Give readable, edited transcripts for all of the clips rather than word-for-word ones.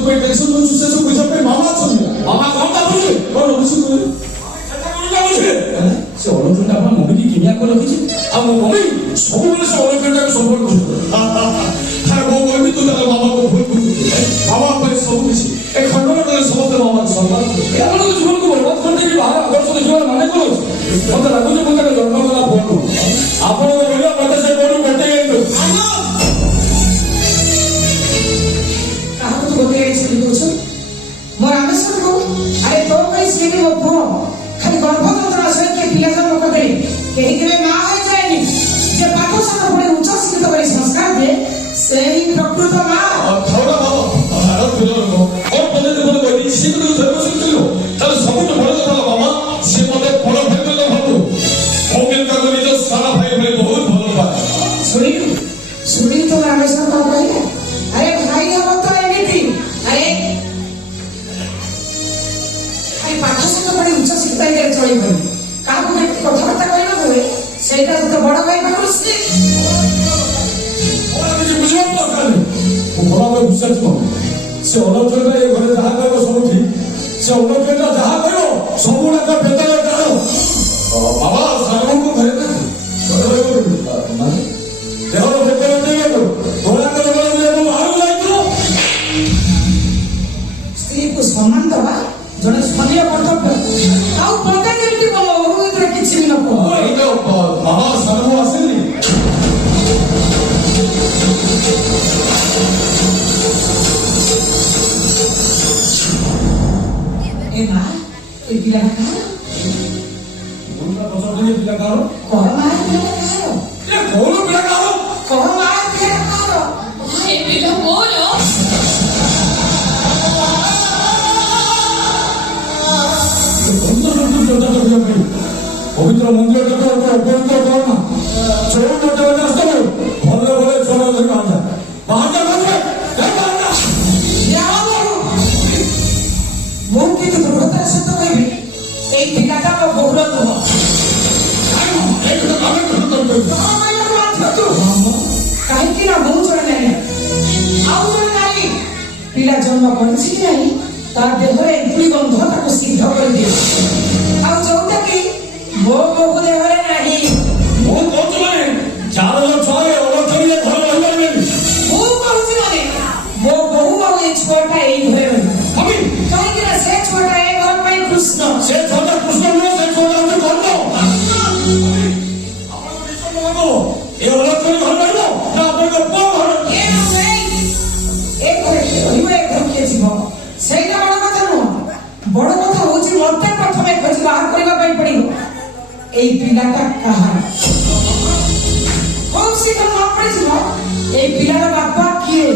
ସବୁ ପାଇଁ ଟେନସନ ଅଛି ସେ ସବୁ ବୁଝିବା ପାଇଁ ମାମା ଅଛନ୍ତି ମାମା କଣ ତା ବୁଝିବେ କଣ ବୁଝି ସେ ଅଲକ୍ଷଣଟା ଆପଣ ମମିକି କିଣିଆ କରି ରଖିଛି ଆଉ ମୋ ମମି ସବୁବେଳେ ସେ ଅଲକ୍ଷଣଟାକୁ ସବୁବେଳେ ବୁଝୁଛନ୍ତି ମୋ ମମି ତୁ ତାର ମାମାକୁ ଭୁଲ ବୁଝୁଛୁ ମାମା ପାଇଁ ସବୁ କିଛି ଏ ଖଣ୍ଡନରେ ସମସ୍ତେ ମାମା ସମ୍ମାନ ଆପଣଙ୍କ ଜୀବନକୁ ବର୍ବାଦ କରିଦେବି ବାହାର ଆଦର୍ଶ ଦେଖିବାର ମାନେ କଣ ଅଛି ମତେ ଲାଗୁଛି ମୁଁ ତାକୁ ଜନ୍ମ କଲା ଫୋନ ଆପଣଙ୍କ ଭଳିଆ ମତେ ସେ ବଡୁ ଗୋଟେଇ କାହାକୁ ତୁ ଗୋଟେଇ ଆଇଛି କହୁଛୁ ମୋ ରାମେଶ୍ୱର କହୁ ଆରେ ତୋ ପାଇଁ ସିଏ ବି ମୋ ପୁଅ ଖାଲି ଗର୍ଭଯନ୍ତ୍ରଣା ସହିତ ପିଲା ଜନ୍ମ କରିଦେଲି କେହି କେବେ ମା ହୋଇଯାଏନି ଯେ ପାଠ ସାଠ ପଢି ଉଚ୍ଚ ଶିକ୍ଷିତ କରି ସଂସ୍କାର ଦିଏ ସେହି ପ୍ରକୃତ ମା ସବୁଠୁ ବଡ କଥା ହେଲା ମାମା ସେ ମତେ ବଡ ଭାଇ ବୋଲି ଭାବୁ ମୁଁ କିନ୍ତୁ ତାକୁ ନିଜ ସାରା ଭାଇ ଭଳି ବହୁତ ଭଲ ପାଏ ଶୁଣିଲୁ ତ ରାମେଶ୍ୱର କଣ କହିଲେ ଆରେ ଭାଇ ହବ ତ ଏମିତି ଆରେ ପାଠ ସାଠ ପଢି ଉଚ୍ଚ ଶିକ୍ଷିତ ହେଇଗଲେ ଚଳିବନି କାହାକୁ କେମିତି କଥାବାର୍ତ୍ତା କହିବାକୁ ହୁଏ ସେଇଟା ତ ବଡ ଭାଇ ପାଖରୁ କିଛି ବୁଝିବାକୁ ଦରକାର ମୁଁ ଭଲ ଭାବେ ବୁଝାଯିବ ସେ ଅଲକ୍ଷଣଟା ଏ ଘରେ ଯାହା କହିବ ସବୁ ଠିକ ସେ ଅଲକ୍ଷଣଟା ଯାହା କହିବ ସବୁଗୁଡାକ ବେତନ କାରଣ ବାବା ସାଙ୍ଗଙ୍କୁ ଘରେ ମାନେ ଦେହର ବେତନ ନେଇଗଲୁ ଘୋଡ଼ାଙ୍କର ବାହାରକୁ ଯାଇଥିବ ସ୍ତ୍ରୀକୁ ସମ୍ମାନ ଦେବା ଜଣେ ସ୍ଥାନୀୟ କର୍ତ୍ତବ୍ୟ ଆଉ ପଦେ କେମିତି କିଛି ବି ନ ଏଇ ତ ବାବା ସାଙ୍ଗକୁ ଆସିଲି ଏ ମା ଏ ପିଲାଟା କାହାର ପିଲା କାହାର କହ ମା ପିଲାଟା କାହାର କଣ ପିଲା କାହାର କହ ମା ପିଲାଟା କାହାର ଏ ପିଲା ମୋର ପବିତ୍ର ମନ୍ଦିର ଅପବିତ୍ର କରନା ଚୋର ମତେ ଆସିବ ଭଲ ଭଲ ଚୋର ଧରି ମୁଁ କିନ୍ତୁ ଦୃଢ଼ତାର ସହିତ କହିବି ଏଇ ପିଲାଟା ମୋ ବୋହୁର ନୁହଁ କାହିଁକି ନା ମୁଁ ଜଣେ ନାହିଁ ଆଉ ଜଣେ ନାହିଁ ପିଲା ଜନ୍ମ କରିଛି କି ନାହିଁ ତା ଦେହରେ ଏନ୍ତୁଳି ଗନ୍ଧ ତାକୁ ସିଦ୍ଧ କରିଦିଏ ଆଉ ଯୋଉଟା କି ମୋ ବୋହୁ ଦେହରେ ନାହିଁ ମୁଁ କହୁଛି ମାନେ ଚାର ଛୁଆରେ ଅଲକ୍ଷଣୀୟ ଘର ରହିପାରିବେନି ମୁଁ କହୁଛି ମାନେ ମୋ ବୋହୁ ଆଉ ଏ ଛୁଆଟା ଏଇ ଘରେ ରହିବ କାହିଁକି ନା ସେ ଛୁଆଟା ଏ ଘର ପାଇଁ କୃଷ୍ଣ ସେ ଛୁଆଟା କୃଷ୍ଣ ନୁହେଁ ସେ ଛୁଆଟା ହଉଛି କର୍ଣ୍ଣ ଏ ଅଲକ୍ଷଣୀ ଘର ରହିବ ନା ଆପଣଙ୍କ ପୁଅ ଘର ଏ ଘରେ କିଏ ରହିବ ଏ ଘର କିଏ ଯିବ ସେଇଟା ବଡ କଥା ନୁହଁ ବଡ କଥା ହଉଛି ମତେ ପ୍ରଥମେ ଖୋଜି ବାହାର କରିବା ପାଇଁ ପଡିବ ଏଇ ପିଲାଟା କାହାର ହଉ ଶୀଘ୍ର ନ ପଡିଯିବ ଏଇ ପିଲାର ବାପା କିଏ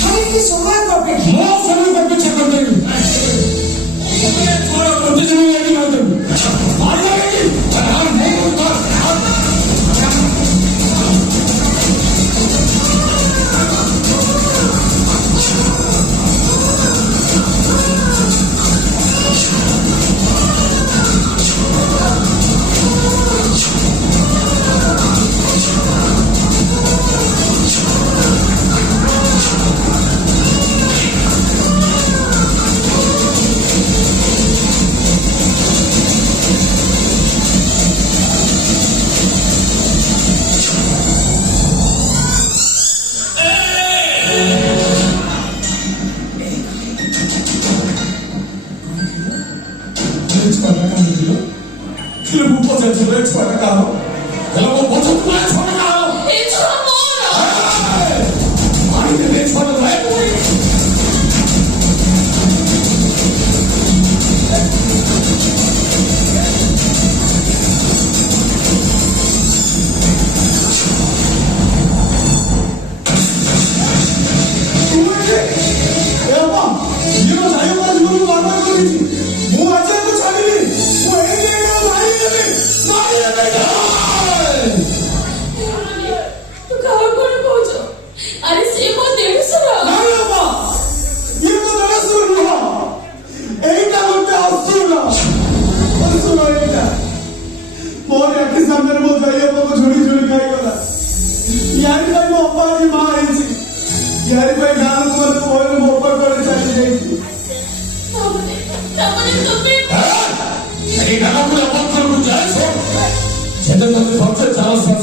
ଖାଲି ସମୟ ଅପେକ୍ଷା ମୋ ସମୟ ଅପେକ୍ଷା କରିଦେବି यारी भाई गाँव को बोले mobile 그래 잘했어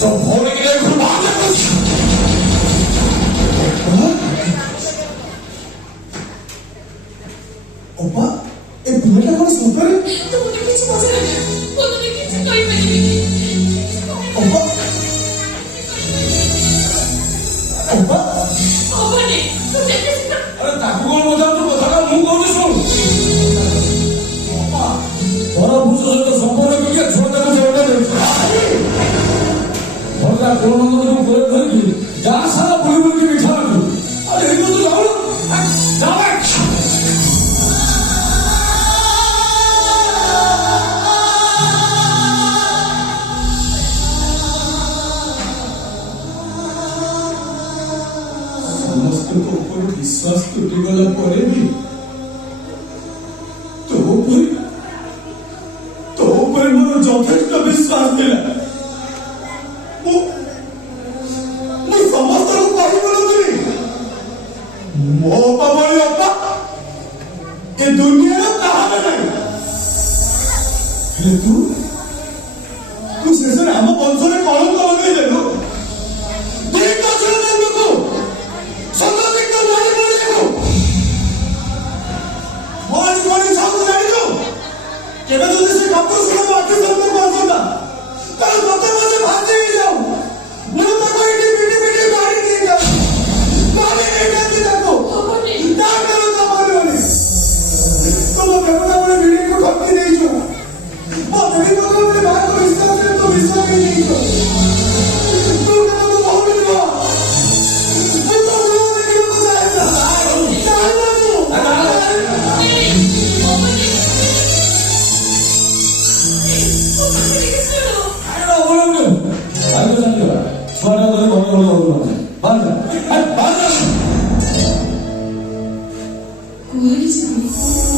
저 버리기를 그 마음대로 오빠? 에 뭐야 거기서 오빠를? Tunggu dikit cuma saya. Tunggu dikit cuma ini. 오빠? 오빠? Apa nih? Sudah disini. 아니 나 그걸 못 잡지 못하가 뭔가 어딨어 너나 부서져도 성공을 그게 좋다고 생각하는데 너가 그러는 것도 그래 그러기 야사가 보이는 게 괜찮아지 아니 이것도 나와 ସମସ୍ତ ଉପରେ ବିଶ୍ୱାସ ତୁଟିଗଲା ପରେ ବି ତୋ ଉପରେ ମୋର ଯଥେଷ୍ଟ ବିଶ୍ୱାସ ଥିଲା ମୁଁ ସମସ୍ତଙ୍କୁ କହିପାରୁଥିଲି ମୋ ଅପା ଭଳି ଅପା ଏ ଦୁନିଆର କାହାର ନାହିଁ ହେଲେ ତୁ ଶେଷରେ ଆମ ବଂଶରେ କଳଙ୍କ ଲଗେଇଦେଲୁ ଦୁଇ ଗଛର ଜନ୍ମକୁ ସନ୍ତତିଙ୍କ ନାରୀ ମରିଯିବୁ ମୋ ଆଜି କଣ ଇଚ୍ଛା ହଉଛି ଜାଣିଛୁ କେବେ ଯଦି ସେ କାପୁରୁଷ ମୋ ଆଖି ସାମ୍ନାକୁ ଆସନ୍ତା ତାହେଲେ ତତେ ମତେ ଭାଜି ହେଇଯାଉ ମୁଁ ତାକୁ ଏଇଠି ପିଟି ପିଟି ମାରି ଦେଇଯାଉ ମାରି ଦେଇଥାନ୍ତି ତାକୁ Apa nih? ତାଙ୍କର ତ ମାରିବନି ତମ ଦେବତା ଭଳି ଭିଡ଼ିକୁ ଠକି ଦେଇଛୁ ମୋ ଦେବୀ ପତ୍ର ଭଳି ଭାଗ ବିଶ୍ୱାସରେ ତୁ ବିଶ୍ୱାସ ହେଇଯାଇଛୁ ତୁ କେବେ ମୋ ଭଉଣୀ ନୁହଁ ମୁଁ ତ ମୁହଁ ଦେଖିବାକୁ ଚାହେଁ ନା ତୁ Apa nih? Apa dikit dulu. 아니 나 어려운 아이고 장기야 주한이 너희 너무 어려운 맞아 아니 맞아 Gue di sini.